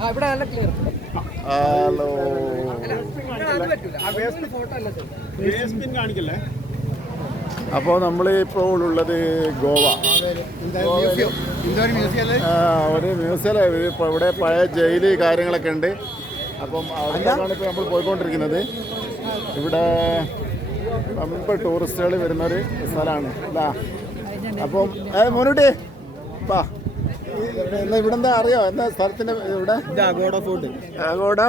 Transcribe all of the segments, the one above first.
ആ ഇവിടെ നല്ല ക്ലിയർ ഹലോ കാണിക്കല്ലേ? അപ്പോൾ നമ്മൾ ഇപ്പോൾ ഉള്ളത് ഗോവ. ഒരു മ്യൂസിയം ഇപ്പോൾ ഇവിടെ പഴയ ജയിൽ കാര്യങ്ങളൊക്കെ ഉണ്ട്. അപ്പം അവിടെയാണ് ഇപ്പോൾ നമ്മൾ പോയിക്കൊണ്ടിരിക്കുന്നത്. ഇവിടെ നമ്മളിപ്പോ ടൂറിസ്റ്റുകൾ വരുന്നൊരു സ്ഥലമാണ് അല്ല അപ്പം മോനൂട്ടി വാ. ഈ ഇവിടെ എന്താ അറിയോ? എന്താ സ്ഥലത്തിന്റെ ഇവിടെ? അഗോഡ ഫോർട്ട് അഗോഡ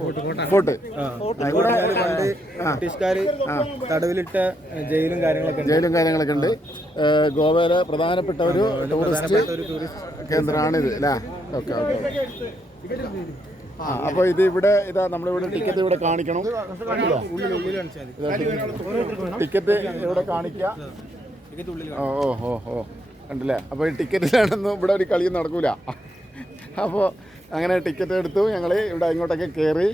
ഫോർട്ട് ഇവിടെ പണ്ട് ബ്രിട്ടീഷുകാര് തടവിലിട്ട ജയിലും കാര്യങ്ങളൊക്കെ ഉണ്ട്. ജയിലും കാര്യങ്ങളൊക്കെ ഉണ്ട്. ഗോവയിലെ പ്രധാനപ്പെട്ട ഒരു ടൂറിസ്റ്റ് കേന്ദ്രമാണിത് അല്ലേ? ഓക്കെ ഓക്കെ ആ അപ്പോൾ ഇത് ഇവിടെ ഇതാ നമ്മളിവിടെ ടിക്കറ്റ് ഇവിടെ കാണിക്കണം. ടിക്കറ്റ് ഇവിടെ കാണിക്കുക ഓ ഓ ഓ. ഓ കണ്ടില്ലേ? അപ്പോൾ ഈ ടിക്കറ്റിലാണെന്നും ഇവിടെ ഒരു കളിയും നടക്കൂല. അപ്പോൾ അങ്ങനെ ടിക്കറ്റ് എടുത്തു ഞങ്ങൾ ഇവിടെ ഇങ്ങോട്ടൊക്കെ കയറി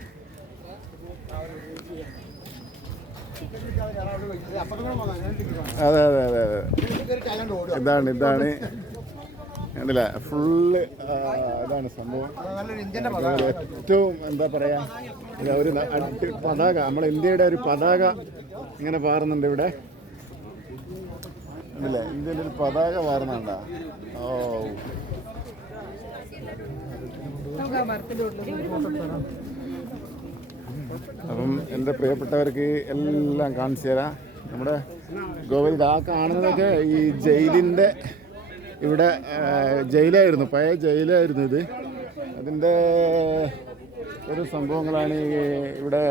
അതെ അതെ അതെ അതെ. ഇതാണ് ഇതാണ്. കണ്ടില്ലേ? ഫുള്ള് ഇതാണ് സംഭവം. ഏറ്റവും എന്താ പറയാ ഒരു പതാക നമ്മളെ ഇന്ത്യയുടെ ഒരു പതാക ഇങ്ങനെ പാറുന്നുണ്ട് ഇവിടെ. ഇല്ലേ? ഇന്ത്യയിൽ പതാക പാറുന്നുണ്ടാ ഓ. അപ്പം എന്റെ പ്രിയപ്പെട്ടവർക്ക് എല്ലാം കാണിച്ചു തരാം. നമ്മുടെ ഗോവയിൽ ആ കാണുന്നതൊക്കെ ഈ ജയിലിന്റെ ഇവിടെ ജയിലായിരുന്നു. പഴയ ജയിലായിരുന്നു ഇത്. അതിന്റെ ഒരു സംഭവങ്ങളാണ് ഇവിടെ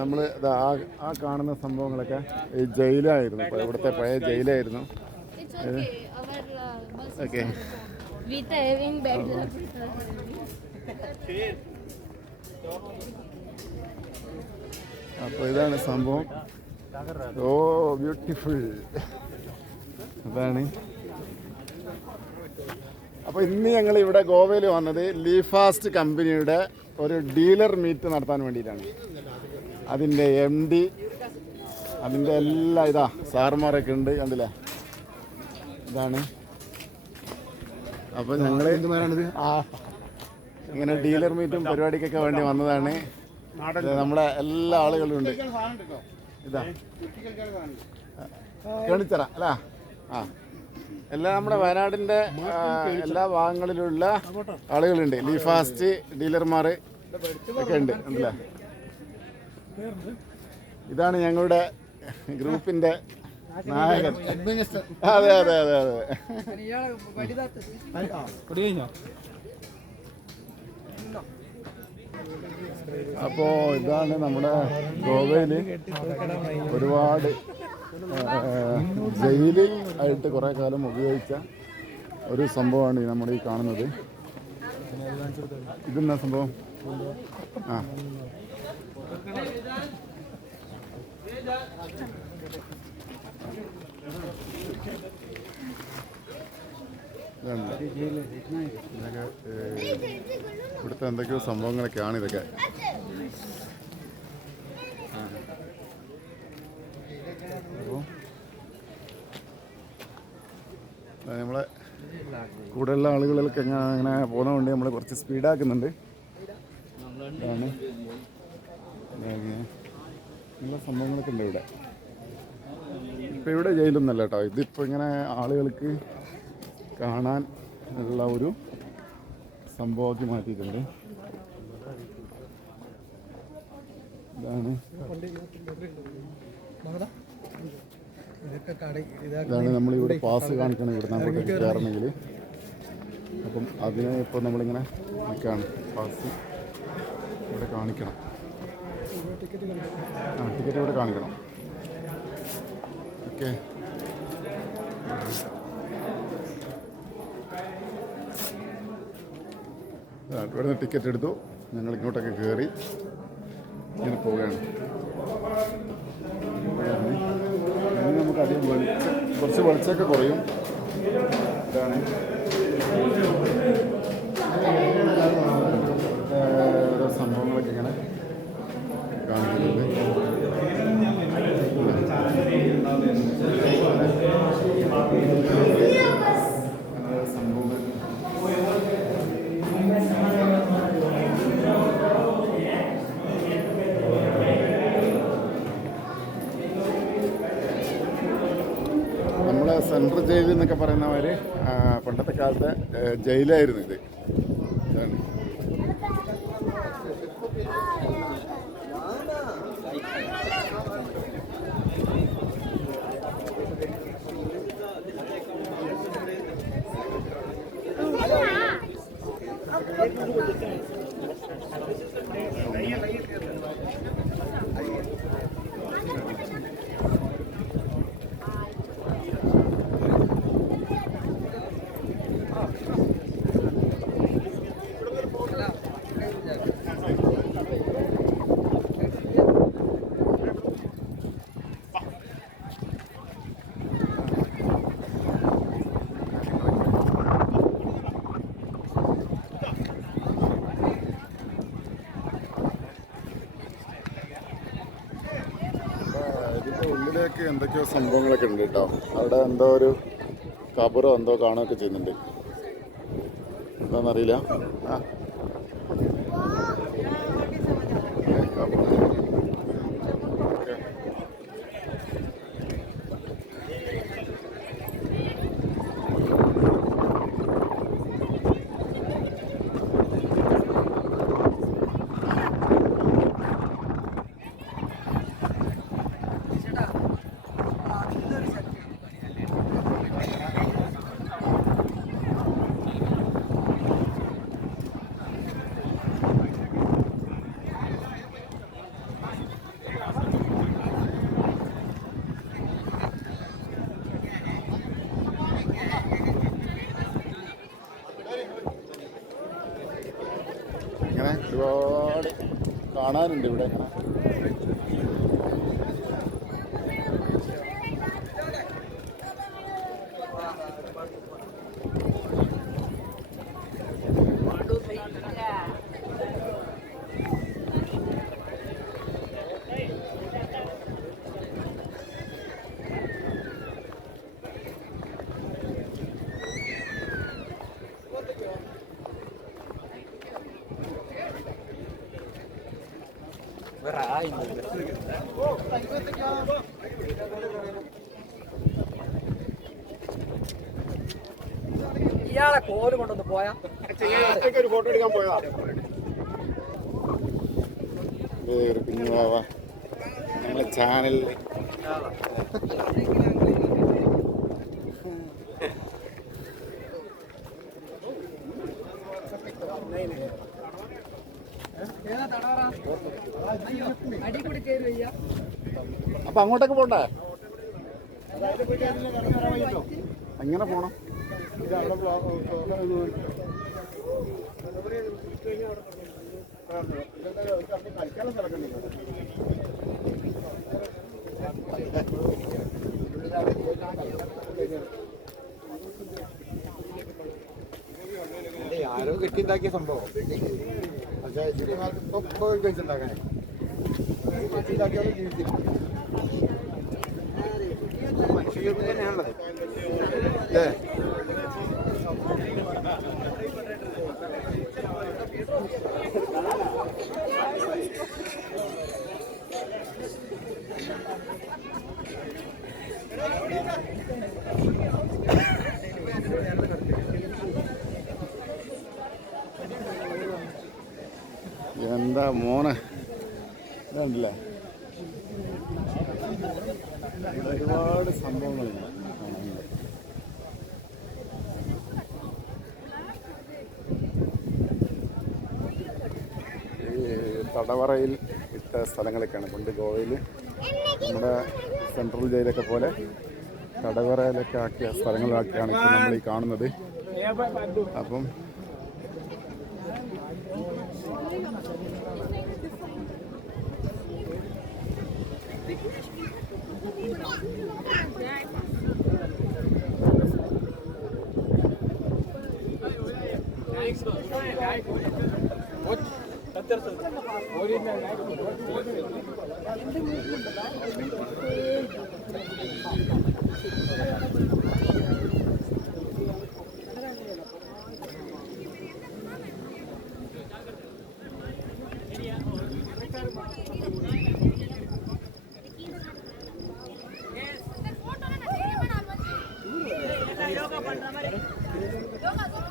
നമ്മൾ ആ ആ കാണുന്ന സംഭവങ്ങളൊക്കെ ഈ ജയിലായിരുന്നു ഇവിടുത്തെ പഴയ ജയിലായിരുന്നു. ഓക്കെ. അപ്പോൾ ഇതാണ് സംഭവം. ഓ ബ്യൂട്ടിഫുൾ അതാണ്. അപ്പോൾ ഇന്ന് ഞങ്ങൾ ഇവിടെ ഗോവയിൽ വന്നത് ലീഫാസ്റ്റ് കമ്പനിയുടെ ഒരു ഡീലർ മീറ്റ് നടത്താൻ വേണ്ടിയിട്ടാണ്. അതിന്റെ എം ഡി അതിന്റെ എല്ലാ ഇതാ സാറുമാരൊക്കെ ഉണ്ട് കണ്ടില്ലേ ഇതാണ്. അപ്പം ഞങ്ങൾ ആ ഇങ്ങനെ ഡീലർ മീറ്റും പരിപാടിക്കൊക്കെ വേണ്ടി വന്നതാണ്. നമ്മളെ നമ്മുടെ എല്ലാ ആളുകളും ഉണ്ട്. ഇതാ. കേണിച്ചറ അല്ല? ആ. എല്ലാ നമ്മുടെ വയനാടിന്റെ എല്ലാ ഭാഗങ്ങളിലുള്ള ആളുകളുണ്ട്. ലീഫാസ്റ്റ് ഡീലർമാർ ഒക്കെ ഉണ്ട് ഉണ്ടല്ലേ ഇതാണ് ഞങ്ങളുടെ ഗ്രൂപ്പിന്റെ നായകൻ. അതെ അതെ അതെ അതെ. അപ്പോൾ ഇതാണ് നമ്മുടെ ഗോവയിൽ ഒരുപാട് ജയിലിൽ ആയിട്ട് കുറേ കാലം ഉപയോഗിച്ച ഒരു സംഭവമാണ് ഈ നമ്മുടെ ഈ കാണുന്നത്. ഇതെന്നാ സംഭവം? ആ. ഇവിടുത്തെ എന്തൊക്കെയോ സംഭവങ്ങളൊക്കെയാണ് ഇതൊക്കെ. നമ്മളെ കൂടെയുള്ള ആളുകളിലൊക്കെ അങ്ങനെ പോകുന്നതുകൊണ്ട് നമ്മൾ കുറച്ച് സ്പീഡാക്കുന്നുണ്ട് ഇതാണ് ഇങ്ങനെ നല്ല സംഭവങ്ങളൊക്കെ ഉണ്ട് ഇവിടെ. ഇപ്പം ഇവിടെ ജയിലൊന്നല്ല കേട്ടോ. ഇതിപ്പോൾ ഇങ്ങനെ ആളുകൾക്ക് കാണാൻ ഉള്ള ഒരു സംഭവമാക്കി മാറ്റിയിട്ടുണ്ട്. ഇതാണ്. ഇതാണ് നമ്മൾ ഇവിടെ പാസ് കാണിക്കണം ഇവിടെ നമ്മൾ കയറണമെങ്കിൽ അപ്പം അതിനെ ഇപ്പോൾ നമ്മളിങ്ങനെ നിൽക്കുകയാണ് പാസ് ഇവിടെ കാണിക്കണം. ആ ടിക്കറ്റ് ഇവിടെ കാണിക്കണം. ഓക്കെ. ഇവിടെ നിന്ന് ടിക്കറ്റ് എടുത്തു. ഞങ്ങൾ ഇങ്ങോട്ടൊക്കെ കയറി ഇങ്ങനെ പോവുകയാണ്. ഇനി നമുക്ക് അധികം കുറച്ച് വെളിച്ചമൊക്കെ കുറയും. ഇതാണ്. സെൻട്രൽ ജയിൽ എന്നൊക്കെ പറയുന്ന പണ്ടത്തെ കാലത്തെ ജയിലായിരുന്നു ഇത് ഇതാണ്. അപ്പൊ ഉള്ളിലേക്ക് എന്തൊക്കെയോ സംഭവങ്ങളൊക്കെ ഉണ്ട് കേട്ടോ. അവിടെ എന്തോ ഒരു കബറോ എന്തോ കാണുകയൊക്കെ ചെയ്യുന്നുണ്ട്. എന്താണെന്നറിയില്ല. ആ ഏ, കബറ്. ഓക്കേ. ഇങ്ങനെ ഒരുപാട് കാണാനുണ്ട് ഇവിടെ ഇങ്ങനെ ഇയാളെ കോൽ കൊണ്ടൊന്ന് പോയാ? ഒരു ഫോട്ടോ എടുക്കാൻ ഒരു നമ്മളെ ചാനലിൽ വയ്യ അപ്പൊ അങ്ങോട്ടൊക്കെ പോണ്ടേ? അങ്ങനെ പോണം? ആരോ കെട്ടിണ്ടാക്കിയ സംഭവം. പക്ഷേ ഇന്നത്തെ കാലത്ത് ഇപ്പൊ ഇപ്പൊ കഴിച്ചുണ്ടാക്കാനേ കെട്ടിണ്ടാക്കിയാലും ജീവിച്ചില്ല മനുഷ്യർക്ക് തന്നെയാണുള്ളത് അല്ലേ? തടവറയിൽ ഇട്ട സ്ഥലങ്ങളൊക്കെയാണ്. പണ്ട് ഗോവയിൽ നമ്മുടെ സെൻട്രൽ ജയിലൊക്കെ പോലെ തടവറയിലൊക്കെ ആക്കിയ സ്ഥലങ്ങളാക്കിയാണ് ഇപ്പോൾ നമ്മൾ ഈ കാണുന്നത്. അപ്പം Thanks, ¿Qué pasa? ¿Qué.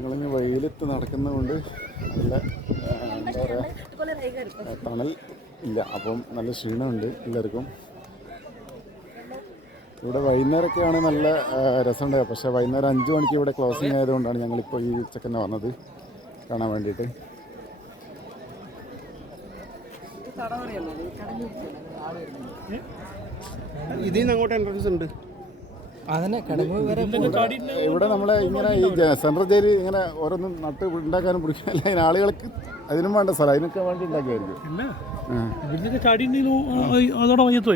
നിങ്ങളിങ്ങനെ വെയിലത്ത് നടക്കുന്നതുകൊണ്ട് നല്ല എന്താ പറയുക തണൽ ഇല്ല. അപ്പം നല്ല ക്ഷീണമുണ്ട് എല്ലാവർക്കും. ഇവിടെ വൈകുന്നേരമൊക്കെയാണ് നല്ല ആ, രസമുണ്ടായത് പക്ഷേ വൈകുന്നേരം അഞ്ച് മണിക്ക് ഇവിടെ ക്ലോസിങ് ആയതുകൊണ്ടാണ് ഞങ്ങളിപ്പോൾ ഈ ഉച്ചക്കന്നെ വന്നത്. കാണാൻ വേണ്ടിയിട്ട്. ഇതിൽ നിന്ന് അങ്ങോട്ട് എൻട്രൻസ് ഉണ്ട്. ഇവിടെ നമ്മളെ ഇങ്ങനെ ഈ സെൻട്രൽ ജയിലിൽ ഇങ്ങനെ ഓരോന്നും നട്ട് ഉണ്ടാക്കാനും പിടിക്കാനും അതിന് ആളുകൾക്ക് അതിനും വേണ്ട സ്ഥലം അതിനൊക്കെ വേണ്ടി ഉണ്ടാക്കിയായിരിക്കും.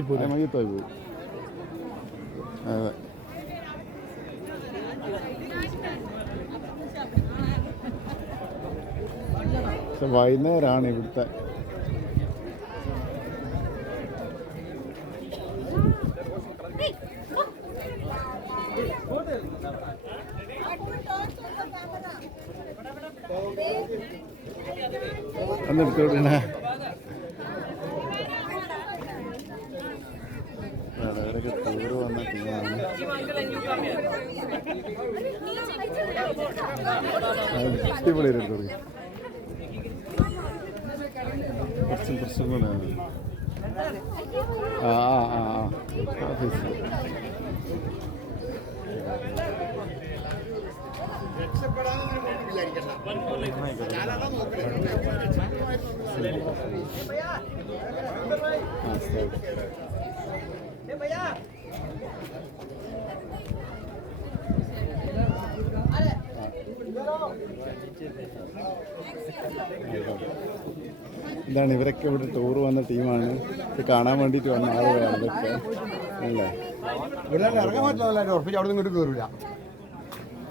വൈകുന്നേരാണ് മയ്യത്തായി പോയി അതെ. പക്ഷെ വൈകുന്നേരമാണ് ഇവിടുത്തെ ഒന്നെടുത്തോടണേ അവരൊക്കെ ടൂറ് ടീമാണ് അടിപൊളി ടൂറ് കുറച്ചും കുറച്ചും കൂടെ ആ ആ ആ. ആ ഇതാണ് ഇവരൊക്കെ ഇവിടെ ടൂർ വന്ന ടീമാണ് ഇത് കാണാൻ വേണ്ടിയിട്ട് വന്ന ആളുകളാണ് ഇതൊക്കെ. അല്ലേ? ഇവിടെ ഇറങ്ങാൻ പറ്റില്ല ഉറപ്പിച്ച് അവിടെ നിന്ന് ഇങ്ങോട്ട് കയറില്ല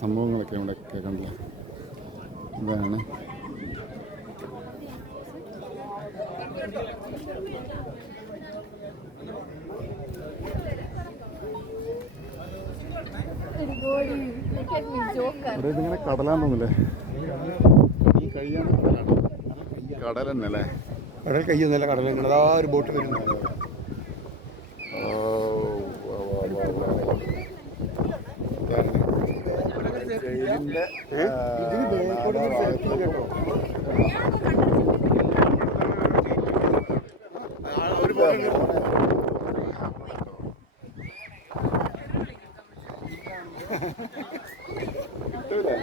സംഭവങ്ങളൊക്കെ ഇവിടെ ഒക്കെ ഇതാണ്. ഇവിടെ ഇതിങ്ങനെ കടലാന്ന് തോന്നില്ലേ ഈ കഴിയാണ് കടലാണ്. അല്ലേ കടൽ കയ്യൊന്നുമല്ല കടലുണ്ട് അതാ ഒരു ബോട്ട് വരുന്നുണ്ട്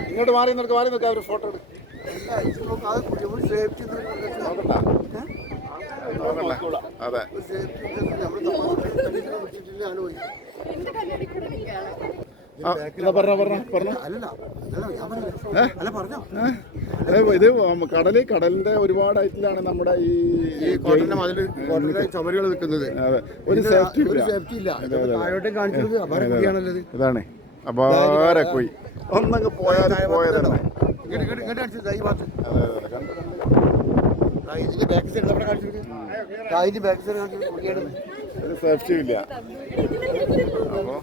ഇങ്ങോട്ട് മാറി നിൽക്ക് മാറി നിൽക്കാം ഒരു ഫോട്ടോ എടുക്കും. അതെ. ഇതാ കടൽ കടലിന്റെ ഒരുപാടായിട്ടിലാണ് നമ്മുടെ ഈ ഈ കോട്ടന്റെ മതിൽ കോട്ടന്റെ ചുമരുകൾ നിൽക്കുന്നത്. അതെ ഒരു സേഫ്റ്റി ഒരു ഇല്ല. സേഫ്റ്റി ഇല്ല ഇതാണ്. അപാര കൊയ്. ഒന്നങ്ങ് പോയാൽ പോയതാണ് ഇങ്ങോട്ട് ഇങ്ങോട്ട് ഇങ്ങോട്ട് അടിച്ചത് ഈ ഭാഗത്ത് അതെ അതെ കണ്ടു കണ്ടു ആ, ഇതിന്റെ ബാക്ക് സൈഡ് നമ്മുടെ കാണിച്ചത് ആ ഇതിന്റെ ബാക്ക് സൈഡ് കാണിച്ചത് കുടിയാണ് ഒരു സേഫ്റ്റി ഇല്ല അപ്പോൾ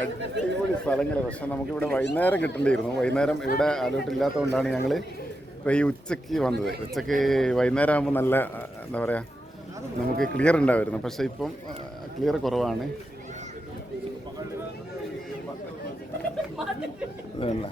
അടിപൊളി സ്ഥലങ്ങൾ പക്ഷേ നമുക്കിവിടെ വൈകുന്നേരം കിട്ടേണ്ടിയിരുന്നു. വൈകുന്നേരം ഇവിടെ അലോട്ട് ഇല്ലാത്തതുകൊണ്ടാണ് ഞങ്ങൾ ഇപ്പോൾ ഈ ഉച്ചയ്ക്ക് വന്നത്. ഉച്ചയ്ക്ക് വൈകുന്നേരം ആകുമ്പോൾ നല്ല എന്താ പറയുക നമുക്ക് ക്ലിയർ ഉണ്ടായിരുന്നു പക്ഷേ ഇപ്പം ക്ലിയർ കുറവാണ്. അതല്ല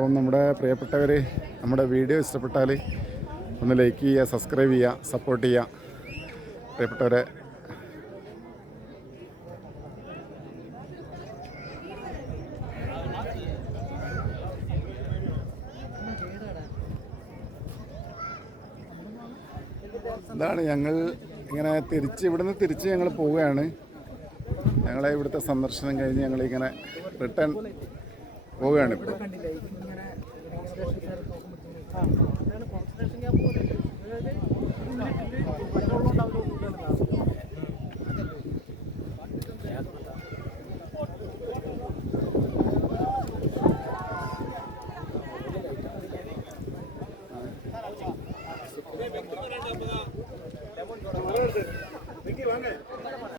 അപ്പം നമ്മുടെ പ്രിയപ്പെട്ടവർ നമ്മുടെ വീഡിയോ ഇഷ്ടപ്പെട്ടാൽ ഒന്ന് ലൈക്ക് ചെയ്യുക സബ്സ്ക്രൈബ് ചെയ്യുക സപ്പോർട്ട് ചെയ്യുക. പ്രിയപ്പെട്ടവരെ. ഇതാണ് ഞങ്ങൾ ഇങ്ങനെ തിരിച്ച് ഇവിടുന്ന് തിരിച്ച് ഞങ്ങൾ പോവുകയാണ്. ഞങ്ങളെ ഇവിടുത്തെ സന്ദർശനം കഴിഞ്ഞ് ഞങ്ങളിങ്ങനെ റിട്ടേൺ പോവുകയാണ് ഇപ്പോൾ